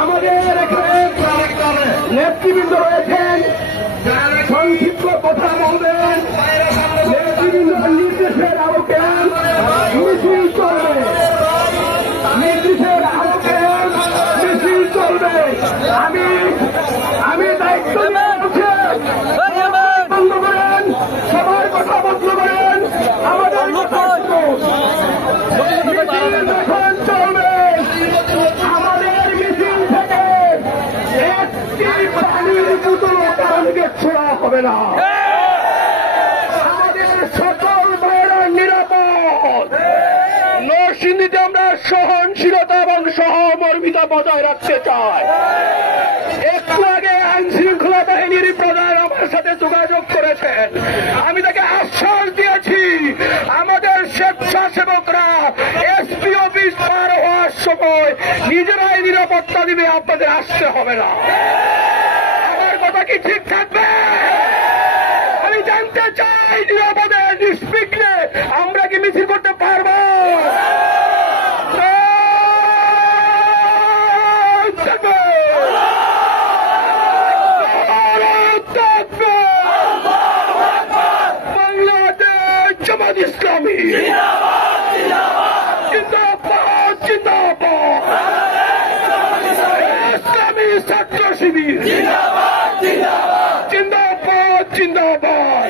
আমাদের এখানে নেতৃবৃন্দ রয়েছেন, সংক্ষিপ্ত কথা বলবেন। নেতৃবৃন্দের নির্দেশের আলোকে মিছিল চলবে, নির্দেশের আলোকে মিছিল চলবে। আমি দায়িত্ব বন্ধ করেন, সবার কথা বন্ধ করেন। আমাদের এখন চলবে। আমাদের মিছিল থেকে একটি প্রাণীর পুতুল কারণকে ছোড়া হবে না। আমাদের সকল ভাইয়েরা নিরাপদ। নরসিংদীতে আমরা সহনশীলতা এবং সহমর্মিতা বজায় রাখতে চাই। একটু আগে আইন শৃঙ্খলা বাহিনীর প্রধান আমার সাথে যোগাযোগ করেছেন। আমি তাকে আশ্বাস দিয়েছি, আমাদের স্বেচ্ছাসেবকরা এসপি অফিস পার হওয়ার সময় নিজেরাই নিরাপত্তা দিবে, আপনাদের আসতে হবে না। আমার কথা কি ঠিক থাকবে? আমি জানতে চাই, নিরাপদে নিষ্বিঘ্নে আমরা কি মিছিল করতে পারবো? ইসলামী জিন্দাবাদ, জিন্দাবাদ। ইসলামী ছাত্র শিবির জিন্দাবাদ, জিন্দাবাদ।